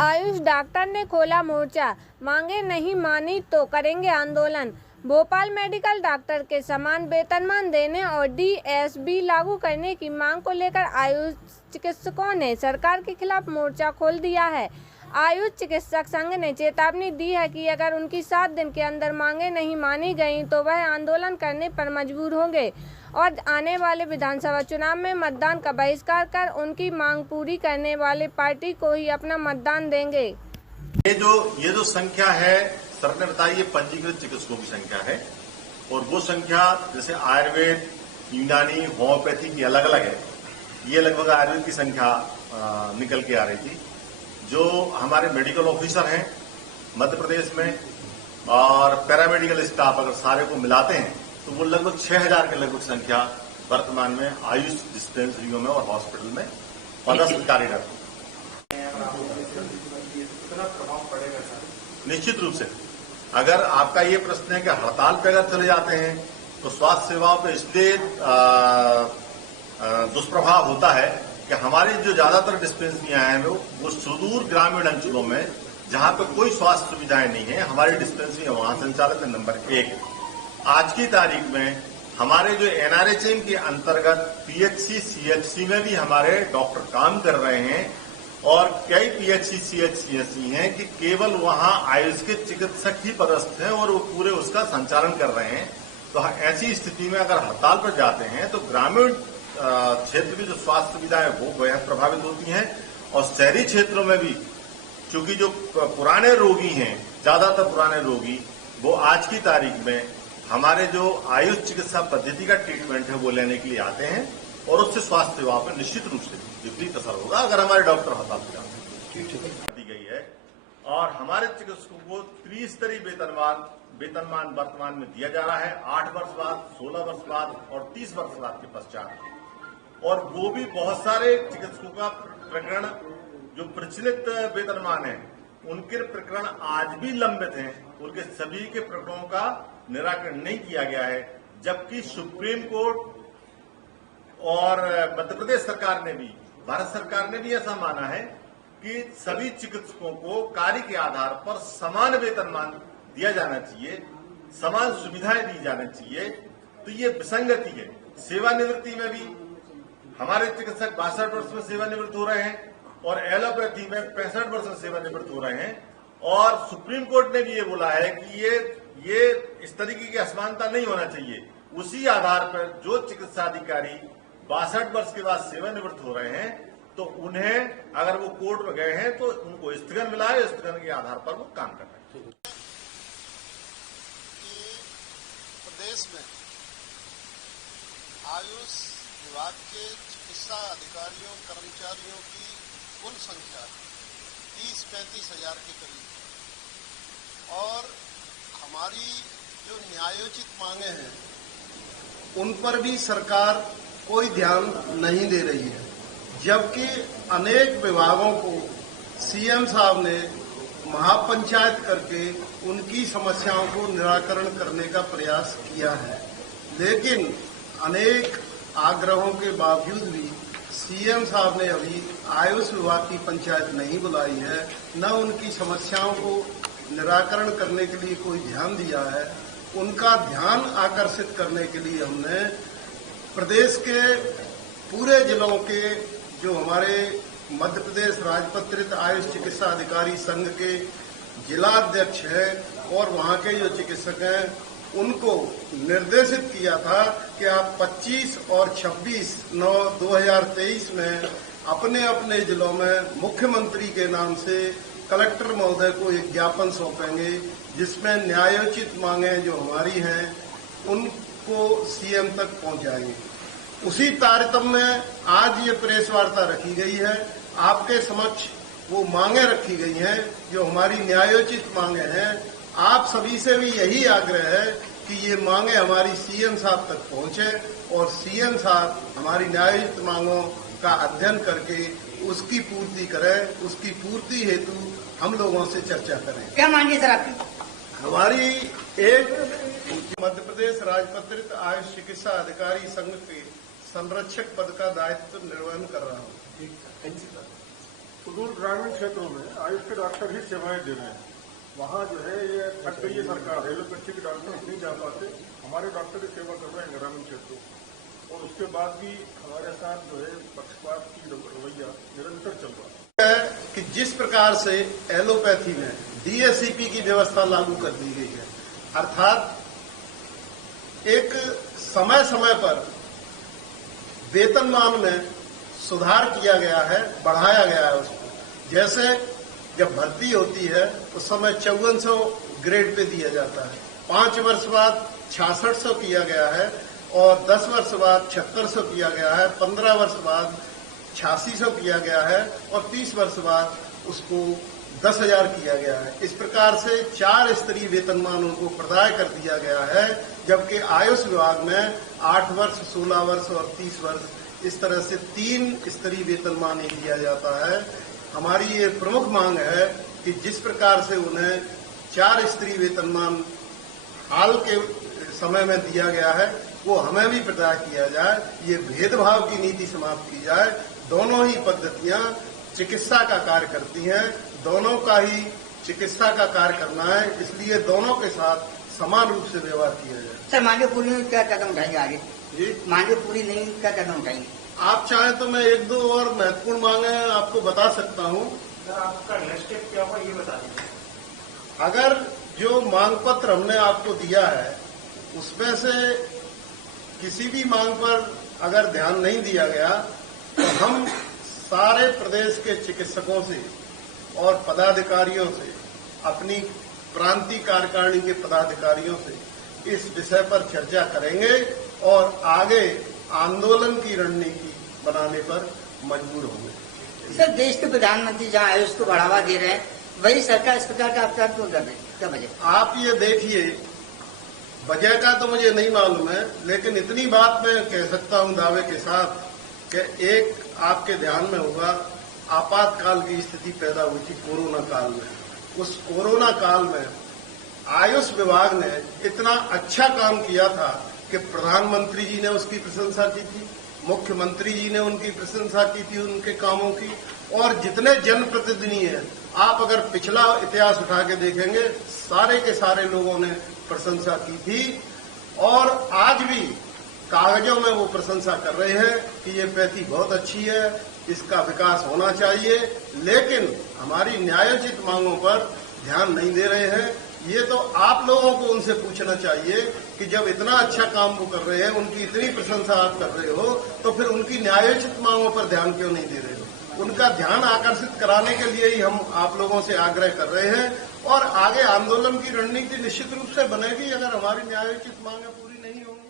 Ayush doctor ने खोला मोर्चा, मांगे नहीं मानी तो करेंगे आंदोलन। भोपाल मेडिकल डॉक्टर के समान वेतनमान देने और DSB लागू करने की मांग को लेकर आयुष चिकित्सकों ने सरकार के खिलाफ मोर्चा खोल दिया है। आयुष चिकित्सक संघ ने चेतावनी दी है कि अगर उनकी 7 दिन के अंदर मांगे नहीं मानी गईं तो वह आंदोलन करने पर मजबूर होंगे और आने वाले विधानसभा चुनाव में मतदान का बहिष्कार कर उनकी मांग पूरी करने वाले पार्टी को ही अपना मतदान देंगे। ये जो संख्या है, सर ने बताई, ये पंजीकृत चिकित्सकों की संख्या है और वो संख्या जैसे आयुर्वेद, यूनानी, होम्योपैथी की अलग अलग है। ये लगभग आयुर्वेद की संख्या निकल के आ रही थी। जो हमारे मेडिकल ऑफिसर हैं मध्य प्रदेश में और पैरामेडिकल स्टाफ अगर सारे को मिलाते हैं तो वो लगभग 6000 के लगभग संख्या वर्तमान में आयुष डिस्पेंसरियों में और हॉस्पिटल में पदस्थ कार्यरत। निश्चित रूप से अगर आपका ये प्रश्न है कि हड़ताल पे अगर चले जाते हैं तो स्वास्थ्य सेवाओं पे इसलिए दुष्प्रभाव होता है कि हमारी जो ज्यादातर डिस्पेंसरियां हैं वो सुदूर ग्रामीण अंचलों में जहां पे कोई स्वास्थ्य सुविधाएं नहीं है, हमारी डिस्पेंसरियां वहां संचालित है। नंबर 1, आज की तारीख में हमारे जो NRHM के अंतर्गत PHC, CHC में भी हमारे डॉक्टर काम कर रहे हैं और कई PHC, CHC ऐसी हैं कि केवल वहां आयुष के चिकित्सक ही पदस्थ हैं और वो पूरे उसका संचालन कर रहे हैं। तो ऐसी स्थिति में अगर हड़ताल पर जाते हैं तो ग्रामीण क्षेत्र की जो स्वास्थ्य सुविधाएं वो बेहद प्रभावित होती हैं और शहरी क्षेत्रों में भी, चूंकि जो पुराने रोगी हैं, ज्यादातर पुराने रोगी वो आज की तारीख में हमारे जो आयुष चिकित्सा पद्धति का ट्रीटमेंट है वो लेने के लिए आते हैं और उससे स्वास्थ्य सेवाओं पर निश्चित रूप से विपरीत असर होगा अगर हमारे डॉक्टर हड़ताल पर जाते हैं। दी गई है और हमारे चिकित्सकों को त्रिस्तरीय वेतनमान वर्तमान में दिया जा रहा है 8 वर्ष बाद, 16 वर्ष बाद और 30 वर्ष बाद के पश्चात। और वो भी बहुत सारे चिकित्सकों का प्रकरण जो प्रचलित वेतनमान है उनके प्रकरण आज भी लंबित हैं, उनके सभी के प्रकरणों का निराकरण नहीं किया गया है, जबकि सुप्रीम कोर्ट और मध्य प्रदेश सरकार ने भी, भारत सरकार ने भी ऐसा माना है कि सभी चिकित्सकों को कार्य के आधार पर समान वेतनमान दिया जाना चाहिए, समान सुविधाएं दी जानी चाहिए। तो ये विसंगति है। सेवानिवृत्ति में भी हमारे चिकित्सक 62 वर्ष में सेवानिवृत्त हो रहे हैं और एलोपैथी में 65 वर्ष में सेवानिवृत्त हो रहे हैं और सुप्रीम कोर्ट ने भी ये बोला है कि ये इस तरीके की असमानता नहीं होना चाहिए। उसी आधार पर जो चिकित्सा अधिकारी 62 वर्ष के बाद सेवानिवृत्त हो रहे हैं तो उन्हें अगर वो कोर्ट में गए हैं तो उनको स्थगन मिला है, स्थगन के आधार पर वो काम कर रहे हैं। प्रदेश में आयुष विभाग के चिकित्सा अधिकारियों कर्मचारियों की कुल संख्या 30-35 हजार के करीब और हमारी जो न्यायोचित मांगे हैं उन पर भी सरकार कोई ध्यान नहीं दे रही है, जबकि अनेक विभागों को CM साहब ने महापंचायत करके उनकी समस्याओं को निराकरण करने का प्रयास किया है। लेकिन अनेक आग्रहों के बावजूद भी CM साहब ने अभी आयुष विभाग की पंचायत नहीं बुलाई है, न उनकी समस्याओं को निराकरण करने के लिए कोई ध्यान दिया है। उनका ध्यान आकर्षित करने के लिए हमने प्रदेश के पूरे जिलों के जो हमारे मध्य प्रदेश राजपत्रित आयुष चिकित्सा अधिकारी संघ के जिलाध्यक्ष हैं और वहां के जो चिकित्सक हैं उनको निर्देशित किया था कि आप 25 और 26/9/2023 में अपने अपने जिलों में मुख्यमंत्री के नाम से कलेक्टर महोदय को एक ज्ञापन सौंपेंगे जिसमें न्यायोचित मांगे जो हमारी हैं उनको CM तक पहुंचाएंगे। उसी तारतम्य में आज ये प्रेस वार्ता रखी गई है। आपके समक्ष वो मांगे रखी गई हैं जो हमारी न्यायोचित मांगे हैं। आप सभी से भी यही आग्रह है कि ये मांगे हमारी CM साहब तक पहुंचे और CM साहब हमारी न्यायोचित मांगों का अध्ययन करके उसकी पूर्ति करें। उसकी पूर्ति हेतु हम लोगों से चर्चा करें। क्या मांगी सर आपकी? हमारी एक मध्य प्रदेश राजपत्रित आयुष चिकित्सा अधिकारी संघ के संरक्षक पद का दायित्व निर्वहन कर रहा हूँ। सुदूर ग्रामीण क्षेत्रों में आयुष के डॉक्टर ही सेवाएं दे रहे हैं। वहाँ जो है ये थक गई है सरकार, एलोपैथी के डॉक्टर नहीं जा पाते, हमारे डॉक्टर ही सेवा कर रहे हैं ग्रामीण क्षेत्रों। और उसके बाद भी हमारे साथ जो है पक्षपात की रवैया निरंतर चल रहा है कि जिस प्रकार से एलोपैथी में डीएसीपी की व्यवस्था लागू कर दी गई है, अर्थात एक समय समय पर वेतनमान में सुधार किया गया है, बढ़ाया गया है उसको। जैसे जब भर्ती होती है उस समय 5400 ग्रेड पे दिया जाता है, 5 वर्ष बाद 6600 किया गया है और 10 वर्ष बाद 7600 किया गया है, 15 वर्ष बाद 8600 किया गया है और 30 वर्ष बाद उसको 10,000 किया गया है। इस प्रकार से 4 स्तरीय वेतनमान उनको प्रदान कर दिया गया है, जबकि आयुष विभाग में 8 वर्ष, 16 वर्ष और 30 वर्ष इस तरह से 3 स्तरीय वेतनमान ही दिया जाता है। हमारी ये प्रमुख मांग है कि जिस प्रकार से उन्हें 4 स्तरीय वेतनमान हाल के समय में दिया गया है वो हमें भी प्रदान किया जाए। ये भेदभाव की नीति समाप्त की जाए। दोनों ही पद्धतियां चिकित्सा का कार्य करती हैं, दोनों का ही चिकित्सा का कार्य करना है, इसलिए दोनों के साथ समान रूप से व्यवहार किया जाए। सर, मांगे पूरी में क्या कदम उठाएंगे आगे? जी, मांगे पूरी नहीं क्या कदम उठाएंगे? आप चाहें तो मैं 1-2 और महत्वपूर्ण मांगे आपको बता सकता हूं। सर, आपका नेक्स्ट स्टेप क्या होगा ये बता दीजिए। अगर जो मांग पत्र हमने आपको दिया है उसमें से किसी भी मांग पर अगर ध्यान नहीं दिया गया तो हम सारे प्रदेश के चिकित्सकों से और पदाधिकारियों से, अपनी प्रांतीय कार्यकारिणी के पदाधिकारियों से इस विषय पर चर्चा करेंगे और आगे आंदोलन की रणनीति बनाने पर मजबूर होंगे। सर, देश के प्रधानमंत्री जहां आयुष को बढ़ावा दे रहे हैं वही सरकार इस प्रकार का अपराध क्यों कर रही है? क्या वजह? आप ये देखिए, वजह का तो मुझे नहीं मालूम है, लेकिन इतनी बात मैं कह सकता हूं दावे के साथ कि एक आपके ध्यान में होगा, आपातकाल की स्थिति पैदा हुई थी कोरोना काल में। उस कोरोना काल में आयुष विभाग ने इतना अच्छा काम किया था कि प्रधानमंत्री जी ने उसकी प्रशंसा की थी, मुख्यमंत्री जी ने उनकी प्रशंसा की थी उनके कामों की, और जितने जनप्रतिनिधि हैं, आप अगर पिछला इतिहास उठा के देखेंगे सारे के सारे लोगों ने प्रशंसा की थी और आज भी कागजों में वो प्रशंसा कर रहे हैं कि ये पैथी बहुत अच्छी है, इसका विकास होना चाहिए, लेकिन हमारी न्यायोचित मांगों पर ध्यान नहीं दे रहे हैं। ये तो आप लोगों को उनसे पूछना चाहिए कि जब इतना अच्छा काम वो कर रहे हैं, उनकी इतनी प्रशंसा आप कर रहे हो, तो फिर उनकी न्यायोचित मांगों पर ध्यान क्यों नहीं दे रहे हो? उनका ध्यान आकर्षित कराने के लिए ही हम आप लोगों से आग्रह कर रहे हैं और आगे आंदोलन की रणनीति निश्चित रूप से बनेगी अगर हमारी न्यायोचित मांगें पूरी नहीं होंगी।